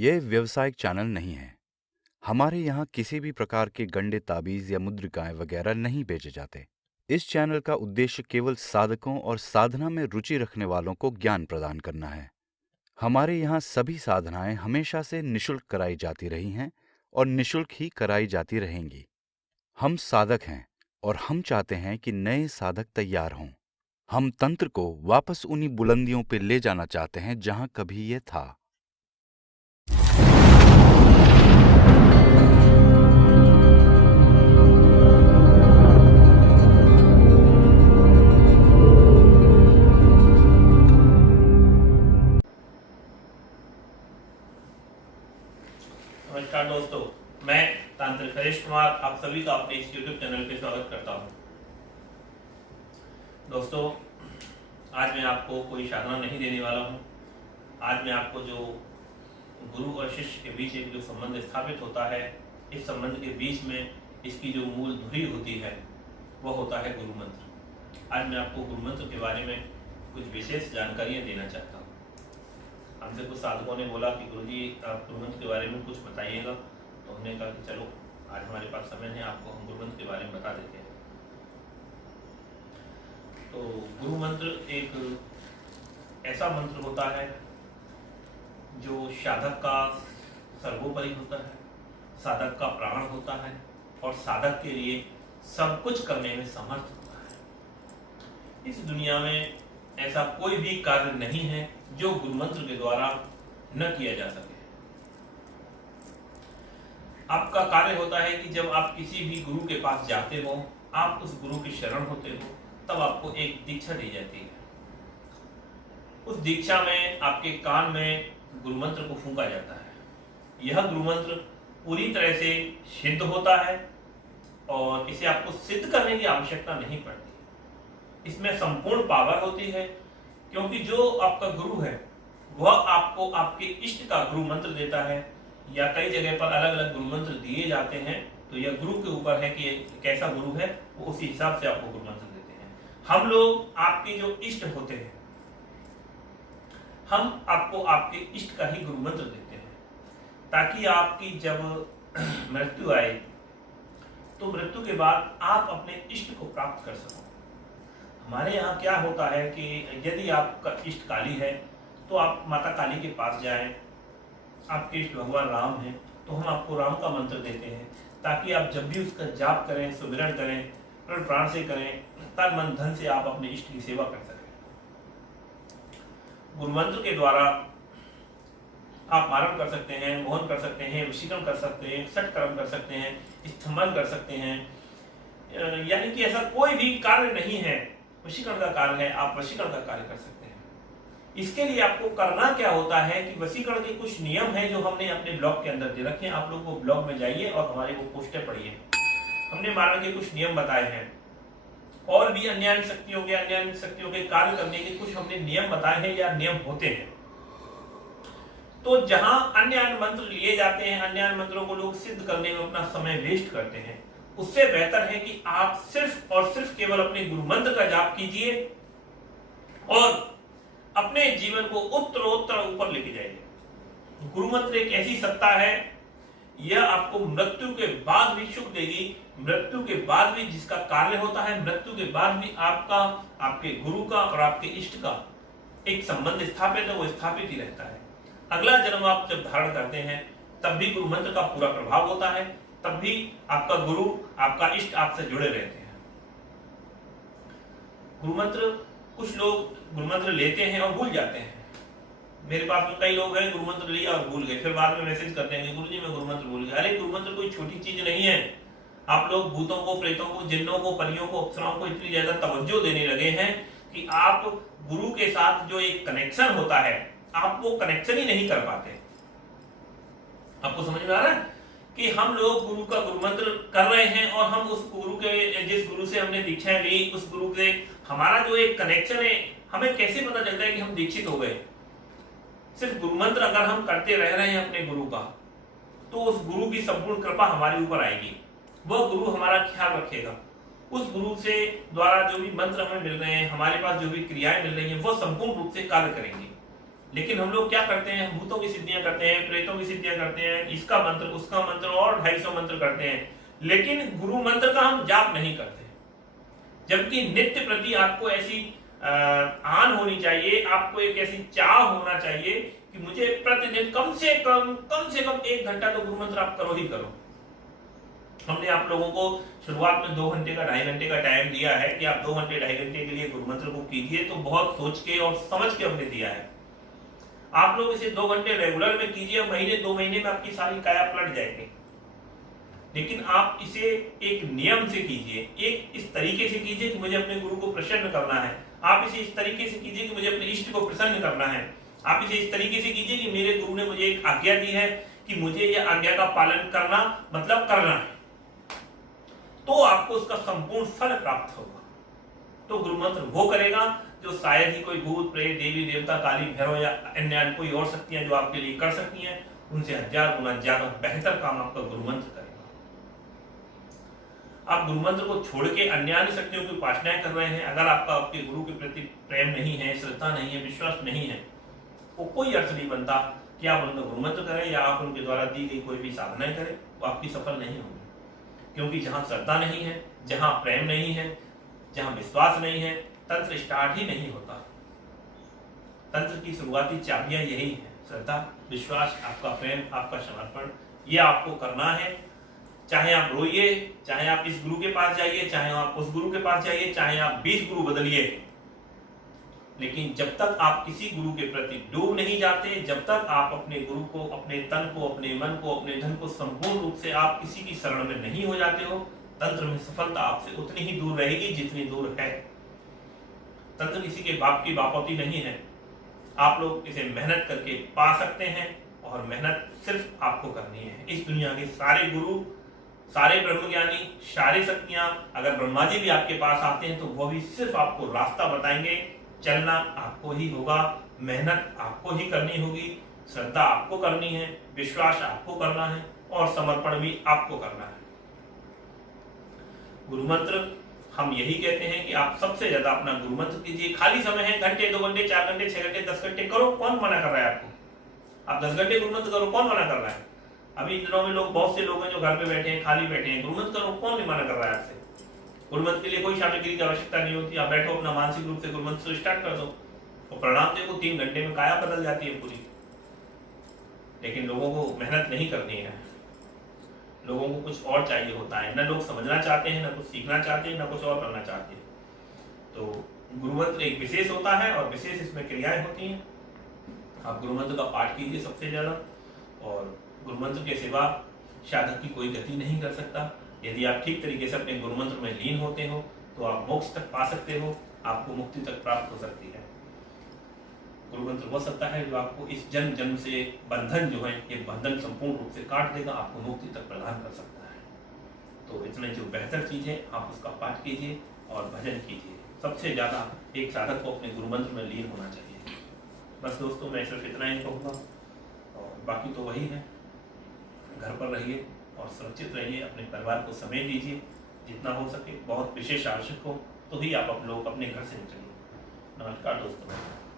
ये व्यवसायिक चैनल नहीं है। हमारे यहाँ किसी भी प्रकार के गंडे ताबीज या मुद्रिकाएं वगैरह नहीं बेचे जाते। इस चैनल का उद्देश्य केवल साधकों और साधना में रुचि रखने वालों को ज्ञान प्रदान करना है। हमारे यहाँ सभी साधनाएं हमेशा से निशुल्क कराई जाती रही हैं और निशुल्क ही कराई जाती रहेंगी। हम साधक हैं और हम चाहते हैं कि नए साधक तैयार हों। हम तंत्र को वापस उन्हीं बुलंदियों पे ले जाना चाहते हैं जहां कभी ये था। नमस्कार दोस्तों, मैं तांत्रिक हरीश कुमार आप सभी का अपने इस YouTube चैनल पे स्वागत करता हूं। दोस्तों, आज मैं आपको कोई साधना नहीं देने वाला हूं। आज मैं आपको जो गुरु और शिष्य के बीच एक जो संबंध स्थापित होता है, इस संबंध के बीच में इसकी जो मूल धुरी होती है वह होता है गुरु मंत्र। आज मैं आपको गुरु मंत्र के बारे में कुछ विशेष जानकारियाँ देना चाहता हूँ। हमसे कुछ साधकों ने बोला कि गुरुजी आप गुरु मंत्र के बारे में कुछ बताइएगा, तो हमने कहा कि चलो आज हमारे पास समय है, आपको हम गुरु मंत्र के बारे में बता देते हैं। तो गुरु मंत्र एक ऐसा मंत्र होता है जो साधक का सर्वोपरि होता है, साधक का प्राण होता है और साधक के लिए सब कुछ करने में समर्थ होता है। इस दुनिया में ऐसा कोई भी कार्य नहीं है जो गुरु मंत्र के द्वारा न किया जा सके। आपका कार्य होता है कि जब आप किसी भी गुरु के पास जाते हो, आप उस गुरु की शरण होते हो, तब आपको एक दीक्षा दी जाती है। उस दीक्षा में आपके कान में गुरु मंत्र को फूंका जाता है। यह गुरु मंत्र पूरी तरह से सिद्ध होता है और इसे आपको सिद्ध करने की आवश्यकता नहीं पड़ती। इसमें संपूर्ण पावर होती है, क्योंकि जो आपका गुरु है वह आपको आपके इष्ट का गुरु मंत्र देता है, या कई जगह पर अलग अलग गुरु मंत्र दिए जाते हैं। तो यह गुरु के ऊपर है कि कैसा गुरु है, वो उसी हिसाब से आपको गुरु मंत्र देते हैं। हम लोग आपके जो इष्ट होते हैं, हम आपको आपके इष्ट का ही गुरु मंत्र देते हैं, ताकि आपकी जब मृत्यु आए तो मृत्यु के बाद आप अपने इष्ट को प्राप्त कर सको। हमारे यहाँ क्या होता है कि यदि आपका इष्ट काली है तो आप माता काली के पास जाएं। आपके इष्ट भगवान राम हैं तो हम आपको राम का मंत्र देते हैं, ताकि आप जब भी उसका जाप करें, सुमिरन करें, प्रण प्राण से करें, तन मन धन से आप अपने इष्ट की सेवा कर सकें। गुरु मंत्र के द्वारा आप मारण कर सकते हैं, मोहन कर सकते हैं, वशीकरण कर सकते हैं, सट कर्म कर सकते हैं, स्तंभन कर सकते हैं। यानी कि ऐसा कोई भी कार्य नहीं है, वशीकरण का कार्य है, आप वशीकरण का कार्य कर सकते हैं। इसके लिए आपको करना क्या होता है कि वशीकरण के कुछ नियम हैं जो हमने अपने ब्लॉग के अंदर दे रखे हैं। आप लोग वो ब्लॉग में जाइए और हमारे वो पोस्टर पढ़िए। हमने मारण के कुछ नियम बताए हैं, और भी अन्य शक्तियों के कार्य करने के कुछ हमने नियम बताए हैं या नियम होते हैं। तो जहां अन्य मंत्र लिए जाते हैं, अन्य मंत्रों को लोग सिद्ध करने में अपना समय वेस्ट करते हैं, उससे बेहतर है कि आप सिर्फ और सिर्फ केवल अपने गुरु मंत्र का जाप कीजिए और अपने जीवन को उत्तरोत्तर ऊपर लेके जाइए। गुरु मंत्र एक ऐसी सत्ता है, यह आपको मृत्यु के बाद भी सुख देगी। मृत्यु के बाद भी जिसका कार्य होता है, मृत्यु के बाद भी आपका, आपके गुरु का और आपके इष्ट का एक संबंध स्थापित है, वो स्थापित ही रहता है। अगला जन्म आप जब धारण करते हैं तब भी गुरु मंत्र का पूरा प्रभाव होता है, तब भी आपका गुरु, आपका इष्ट आपसे जुड़े रहते हैं। गुरु मंत्र, कुछ लोग गुरु मंत्र लेते हैं और भूल जाते हैं। मेरे पास में कई लोग हैं, गुरु मंत्र लिया और भूल गए, फिर बाद में मैसेज करते हैं गुरुजी मैं गुरु मंत्र भूल गया। अरे गुरु मंत्र कोई छोटी चीज नहीं है। आप लोग भूतों को, प्रेतों को, जिन्नों को, परियों को, अप्सराओं को इतनी ज्यादा तवज्जो देने लगे हैं कि आप गुरु के साथ जो एक कनेक्शन होता है, आप वो कनेक्शन ही नहीं कर पाते। आपको समझ में आ रहा है कि हम लोग गुरु का गुरु मंत्र कर रहे हैं और हम उस गुरु के, जिस गुरु से हमने दीक्षा ली, उस गुरु से हमारा जो एक कनेक्शन है, हमें कैसे पता चलता है कि हम दीक्षित हो गए? सिर्फ गुरु मंत्र अगर हम करते रह रहे हैं अपने गुरु का, तो उस गुरु की संपूर्ण कृपा हमारे ऊपर आएगी। वह गुरु हमारा ख्याल रखेगा। उस गुरु से द्वारा जो भी मंत्र हमें मिल रहे हैं, हमारे पास जो भी क्रियाएं मिल रही हैं, वो संपूर्ण रूप से कार्य करेंगे। लेकिन हम लोग क्या करते हैं, भूतों की सिद्धियां करते हैं, प्रेतों की सिद्धियां करते हैं, इसका मंत्र उसका मंत्र और 250 मंत्र करते हैं, लेकिन गुरु मंत्र का हम जाप नहीं करते। जबकि नित्य प्रति आपको ऐसी आन होनी चाहिए, आपको एक ऐसी चाह होना चाहिए कि मुझे प्रतिदिन कम से कम 1 घंटा तो गुरु मंत्र आप करो ही करो। हमने आप लोगों को शुरुआत में 2 घंटे का 2.5 घंटे का टाइम दिया है कि आप 2 घंटे 2.5 घंटे के लिए गुरु मंत्र को कीजिए, तो बहुत सोच के और समझ के हमने दिया है। आप लोग इसे 2 घंटे रेगुलर में कीजिए, महीने 2 महीने में आपकी सारी काया पलट जाएगी। लेकिन आप इसे एक नियम से कीजिए, एक इस तरीके से कीजिए कि मुझे अपने गुरु को प्रसन्न करना है। आप इसे इस तरीके से कीजिए कि मुझे अपने इष्ट को प्रसन्न करना है। आप इसे इस तरीके से कीजिए कि मेरे गुरु ने मुझे एक आज्ञा दी है कि मुझे यह आज्ञा का पालन करना मतलब करना है, तो आपको उसका संपूर्ण फल प्राप्त होगा। तो गुरु मंत्र वो करेगा जो शायद ही कोई भूत प्रेत देवी देवता काली भैरव या अन्य कोई और शक्तियां जो आपके लिए कर सकती हैं, उनसे 1000 गुना ज्यादा बेहतर काम आपका गुरु मंत्र करेगा। आप गुरु मंत्र को छोड़ के अन्य शक्तियों की उपासनाएं कर रहे हैं, अगर आपका आपके गुरु के प्रति प्रेम नहीं है, श्रद्धा नहीं है, विश्वास नहीं है, वो कोई अर्थ नहीं बनता कि आप उनका गुरु मंत्र करें या आप उनके द्वारा दी गई कोई भी साधनाएं करें, वो आपकी सफल नहीं होगी। क्योंकि जहां श्रद्धा नहीं है, जहां प्रेम नहीं है, जहां विश्वास नहीं है, तंत्र स्टार्ट ही नहीं होता। तंत्र की शुरुआती चाबियां यही है, श्रद्धा, विश्वास, आपका प्रेम, आपका समर्पण। ये आपको करना है। चाहे आप रोइए, चाहे आप इस गुरु के पास जाइए, चाहे आप उस गुरु के पास जाइए, चाहे आप 20 गुरु बदलिए, लेकिन जब तक आप किसी गुरु के प्रति डूब नहीं जाते, जब तक आप अपने गुरु को, अपने तन को, अपने मन को, अपने धन को संपूर्ण रूप से आप किसी की शरण में नहीं हो जाते हो, तंत्र में सफलता आपसे उतनी ही दूर रहेगी जितनी दूर है। तंत्र किसी के बाप की बापौती नहीं है। आप लोग इसे मेहनत करके पा सकते हैं, और मेहनत सिर्फ आपको करनी है। इस दुनिया के सारे गुरु, सारे ब्रह्मज्ञानी, सारी शक्तियां, अगर ब्रह्मा जी भी आपके पास आते हैं तो वो भी सिर्फ आपको रास्ता बताएंगे। चलना आपको ही होगा, मेहनत आपको ही करनी होगी, श्रद्धा आपको करनी है, विश्वास आपको करना है, और समर्पण भी आपको करना है। गुरु मंत्र हम यही कहते हैं कि आप सबसे ज्यादा अपना गुरु मंत्र कीजिए। खाली समय है, घंटे 2 घंटे 4 घंटे 6 घंटे 10 घंटे करो, कौन मना कर रहा है आपको? आप 10 घंटे गुरु मंत्र करो, कौन मना कर रहा है? अभी इन दिनों में लोग, बहुत से लोग हैं जो घर पे बैठे हैं, खाली बैठे हैं, गुरु मंत्र करो, कौन नहीं मना कर रहा है आपसे? गुरु मंत्र के लिए कोई सामग्री की आवश्यकता नहीं होती। आप बैठो, अपना मानसिक रूप से गुरु मंत्र स्टार्ट कर दो, और परिणाम देखो, 3 घंटे में काया बदल जाती है पूरी। लेकिन लोगों को मेहनत नहीं करनी है, लोगों को कुछ और चाहिए होता है। न लोग समझना चाहते हैं, न कुछ सीखना चाहते हैं, न कुछ और करना चाहते हैं। तो गुरु मंत्र एक विशेष होता है, और विशेष इसमें क्रियाएं होती हैं। आप गुरु मंत्र का पाठ कीजिए सबसे ज्यादा, और गुरु मंत्र के सिवा साधक की कोई गति नहीं कर सकता। यदि आप ठीक तरीके से अपने गुरु मंत्र में लीन होते हो तो आप मोक्ष तक पा सकते हो, आपको मुक्ति तक प्राप्त हो सकती है। गुरु मंत्र हो सकता है जो आपको इस जन्म जन्म से बंधन जो है, ये बंधन संपूर्ण रूप से काट देगा, आपको मुक्ति तक प्रदान कर सकता है। तो इतने जो बेहतर चीज है, आप उसका पाठ कीजिए और भजन कीजिए। सबसे ज्यादा एक साधक को अपने गुरु मंत्र में लीन होना चाहिए। बस दोस्तों, मैं सिर्फ इतना ही कहूँगा, और बाकी तो वही है। घर पर रहिए और सुरक्षित रहिए, अपने परिवार को समय दीजिए जितना हो सके। बहुत विशेष आवश्यक हो तो ही आप लोग अपने घर से निकलिए। नमस्कार दोस्तों।